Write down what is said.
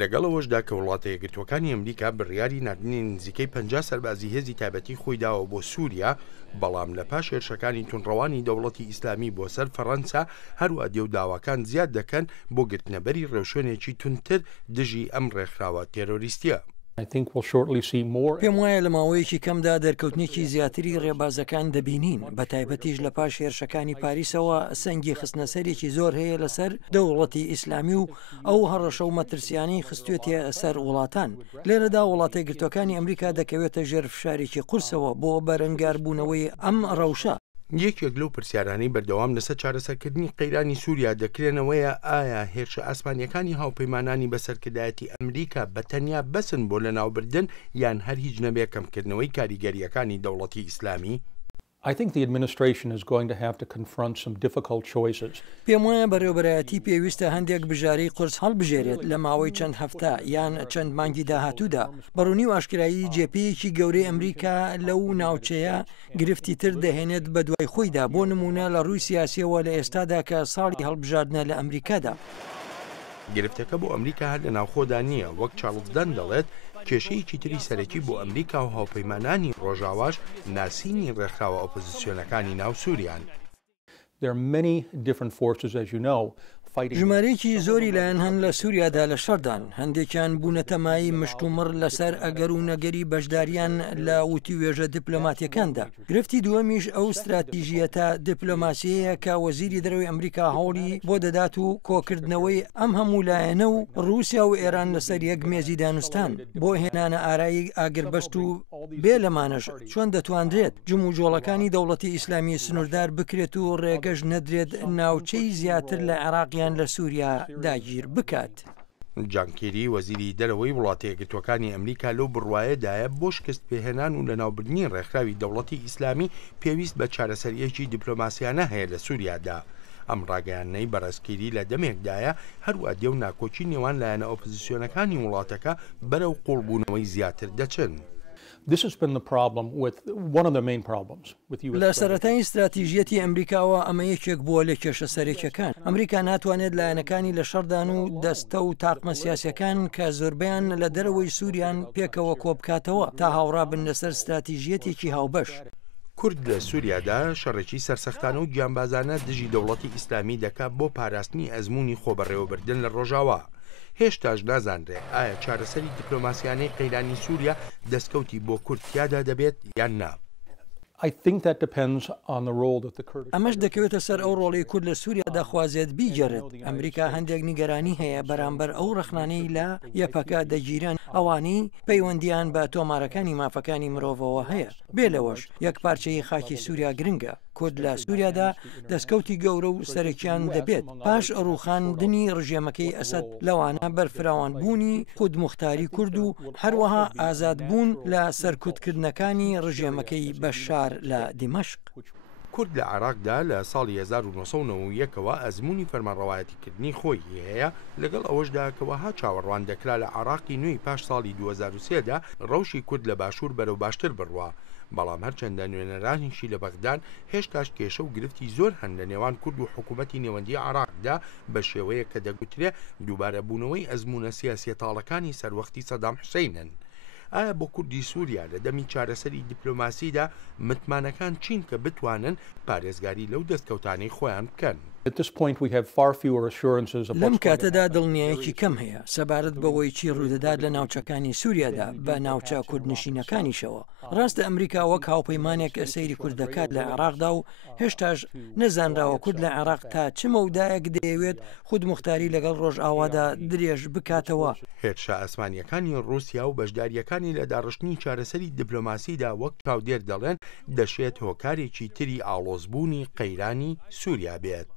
لەگەڵەوەشدا کە وڵاتە یەکگرتووەکانی ئەمریکا بڕیاری نردنی نزیکەی 50 سەربازی هێزی تایبەتی خۆی داوە بۆ سووریا، بەڵام لە پاش هێرشەکانی تونڕەوانی دەوڵەتی ئیسلامی بۆ سەر فەڕەنسا هەروە دێو داواکان زیاد دەکەن بۆ گرتنەبەری ڕێوشوێنێکی تونتر دژی ئەم ڕێکخراوە تێرۆریستیە. پێم وایە لە ماوەیەکی کەمدا دەرکەوتنێکی زیاتری ڕێبازەکان دەبینین، بە تایبەتیش لە پاش هێرشەکانی پاریسەوە سەنگی خستنەسەرێکی زۆر هەیە لەسەر دەوڵەتی ئیسلامی و ئەو هەڕەشە و مەترسیانی خستوێتە سەر وڵاتان. لێرەدا وڵاتە یەکگرتووەکانی ئەمریکا دەکەوێتە ژێر فشارێکی قورسەوە بۆ بەرەنگاربوونەوەی ئەم ڕەوشە. یەکێک لەو پرسیارانی بەردەوام لەسەر چارەسەرکردنی قەیرانی سووریا دەکرێنەوەیە ئایا هێرشە ئاسمانیەکانی هاوپەیمانانی بەسەرکردایەتی ئەمریکا بەتەنیا بەسن بۆ لەناوبردن یان هەر هیچ نەبێ کەمکردنەوەی کاریگەریەکانی دەوڵەتی ئیسلامی؟ I think the administration is going to have to confront some difficult choices. پێم وایە بەڕێوەبەرایەتی پێویستە هەندێک بژارەی قورس هەڵبژێرێت لە ماوەی چەند هەفتە یان چەند مانگی داهاتوودا. بەڕوونی و ئاشکرایی جێپەیەکی گەورەی ئەمریکا لەو ناوچەیە گرفتی تر دەهێنێت بە دوای خۆیدا، بۆ نمونە لە ڕووی سیاسیەوە لە ئێستادا کە ساڵی هەڵبژاردنە لە ئەمریکادا. گرفتەکە بۆ ئەمریکا هەر لە ناوخۆدا نییە، وەک چارڵزدان دەڵێت کێشەیەکی تری سەرەکی بۆ ئەمریکا و هاوپەیمانانی ڕۆژاواش ناسینی ڕێکخراوە ئۆپۆزیسیۆنەکانی ناو سووریان. ژمارەیەکی زۆری لایەن هەن لە سووریادا لە شەردان، هەندێکیان بوونەتەمایی مشتومڕ لەسەر ئەگەر و نەگەری بەشداریان لە وتی وێژە دیپلۆماتیەکاندا. گرفتی دووەمیش ئەو استراتیژیەتە دیپلۆماسیەیە کە وەزیری دەرەوەی ئەمریکا هەوڵی بۆ دەدات و کۆکردنەوەی ئەم هەموو لایەنە و ڕووسیا و ئێران لەسەر یەک مێزی دانوستان بۆ هێنانە ئارایی ئاگربەست و بێ لەمانەش چۆن دەتواندرێت جموجۆڵەکانی دەوڵەتی ئیسلامی سنووردار بکرێت و ڕێگەش نەدرێت ناوچەی زیاتر لە عێراقیان لە سووریا داگیر بکات. جان کێری وەزیری دەرەوەی وڵاتە یەکگرتووەکانی ئەمریکا لەو بڕوایەدایە بۆ شکست پێهێنان و لەناوبردنی ڕێکخراوی دەوڵەتی ئیسلامی پێویست بە چارەسەریەکی دیپلۆماسیانە هەیە لە سووریادا. ئەم ڕاگەیانەی بەڕێزکێری لە دەمێکدایە هەروە دێو ناکۆچی نێوان لایەنە ئۆپۆزیسیۆنەکانی وڵاتەکە بەرەو قوڵبوونەوەی زیاتر دەچن. This has been the problem with one of the main problems with US. لە سەرەتای استراتیژیەتی ئەمریکاوە ئەمە یەکێک بووە لە کێشە سەرێکیەکان. ئەمریکا ناتوانێت لایەنەکانی لە شەردان و دەستە و تاقمە سیاسیەکان کە زۆربیان لە دەرەوەی سووریان پێکەوە کۆبکاتەوە تا هاوڕا بن لەسەر استراتیژیەتێکی هاوبەش. کورد لە سووریادا شەڕێکی سەرسەختانە و گیانبازانە دژی دەوڵەتی ئیسلامی دەکات بۆ پاراستنی ئەزموونی خۆبەڕێوەبردن لە ڕۆژاوا. هێشتاش نازانرێ ئایا چارەسەری دیپلۆماسیانەی قەیرانی سووریا دەستکەوتی بۆ کورتیادا دەبێت یان نا. ئەمەش دەکەوێتە سەر ئەو ڕۆڵی کورد لە سووریا دەخوازێت بیگەڕێت. ئەمریکا هەندێک نیگەرانی هەیە بەرامبەر ئەو ڕخنانەی لە یەپەکە دەگیران ئەوانی پەیوەندیان بە تۆمارەکانی مافەکانی مرۆڤەوە هەیە. بێ لەوەش یەک پارچەی خاکی سووریا گرنگە. کورد لە سووریادا دەستکەوتی گەورە و سەرەکیان دەبێت پاش ڕوخاندنی ڕژێمەکەی ئەسەد لەوانە بەرفراوان بوونی خود مختاری کورد و هەروەها ئازاد بوون لە سەرکوتکردنەکانی ڕژێمەکەی بەشار لە دیمەشق. کورد لە عێراقدا لە ساڵی 1991ەوە ئەزموونی فەرمانڕەوایەتیکردنی خۆی هەیە، لەگەڵ ئەوەشدا کەوەها چاوەڕوان دەکرا لە عێراقی نوێی پاش ساڵی 2003دا ڕەوشی کورد لە باشوور بەرەو باشتر بڕوە. بەڵام هەرچەندە نوێنەرانیشی لە بەغداد هێشتاش کێشە و گرفتی زۆر هەن لە نێوان کورد و حکوومەتی نێوەندی عێراقدا بە شێوەیە کە دەگوترێ دووبارە بوونەوەی ئەزموونە سیاسیەتاڵەکانی سەروەختی سەدام حوسێنن. ئایا بۆ کوردی سووریا لە دەمی چارەسەری دیپلۆماسیدا متمانەکان چین کە بتوانن پارێزگاری لەو دەستکەوتانەی خۆیان بکەن؟ لەم کاتەدا دڵنیایەکی کەم هەیە سەبارەت بەوەی چی ڕوودەدات لە ناوچەکانی سووریادا بە ناوچە کوردنشینەکانیشەوە. ڕاستە ئەمریکا وەک هاوپەیمانێک سەیری کورد دەکات لە عێراقدا و هێشتاش نەزانراوە کورد لە عێراق تا چ مەودایەک دەیەوێت خود مختاری لەگەڵ ڕۆژئاوادا درێژ بکاتەوە. هێرشە ئاسمانیەکانی ڕووسیا و بەشداریەکانی لە داڕشتنی چارەسەری دیپلۆماسیدا وەک چاودێر دەڵێن دەشێت هۆکارێکی تری ئاڵۆزبوونی قەیرانی سووریا بێت.